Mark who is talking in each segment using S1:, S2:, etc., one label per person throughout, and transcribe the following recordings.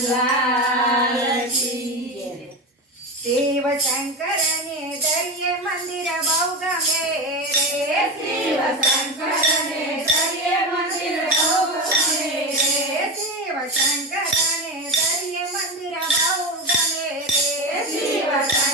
S1: લાલ કી શિવ શંકર ને દરિયે મંદિર બહુ ગમે રે
S2: શિવ શંકર ને દરિયે મંદિર બહુ ગમે રે
S1: શિવ શંકર ને દરિયે મંદિર બહુ ગમે રે
S2: શિવ શંકર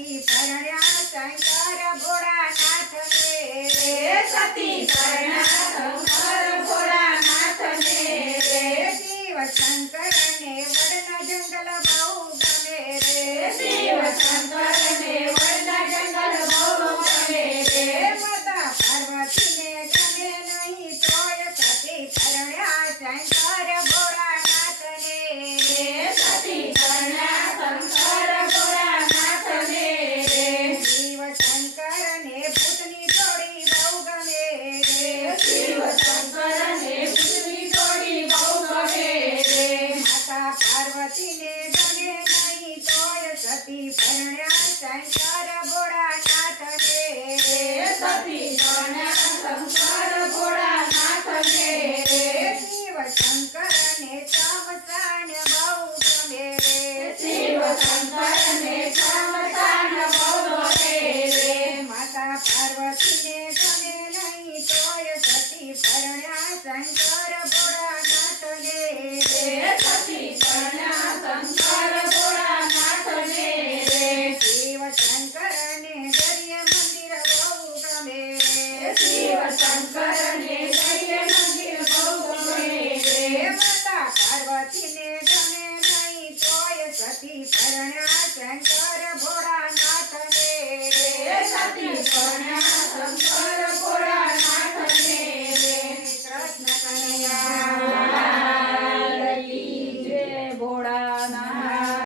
S1: સતી પરણ્યા શંકર ભોળાનાથ રે
S2: સતી પરણા
S1: પાર્વતીને ગમે નહીં તોય સતી પરણ્યા શંકર ભોળાનાથને રે
S2: સતી પરણા શંકર ભોળાનાથને
S1: રે શિવ શંકરને સમસાન બહુ ગમે રે
S2: શિવ શંકર ને સમતાન બહુ ગમે રે
S1: માતા પાર્વતીને ગમે નહીં તોય સતી પરણ્યા શંકર ભોળાનાથને
S2: રે સતી પરણા Reciba San Fernández.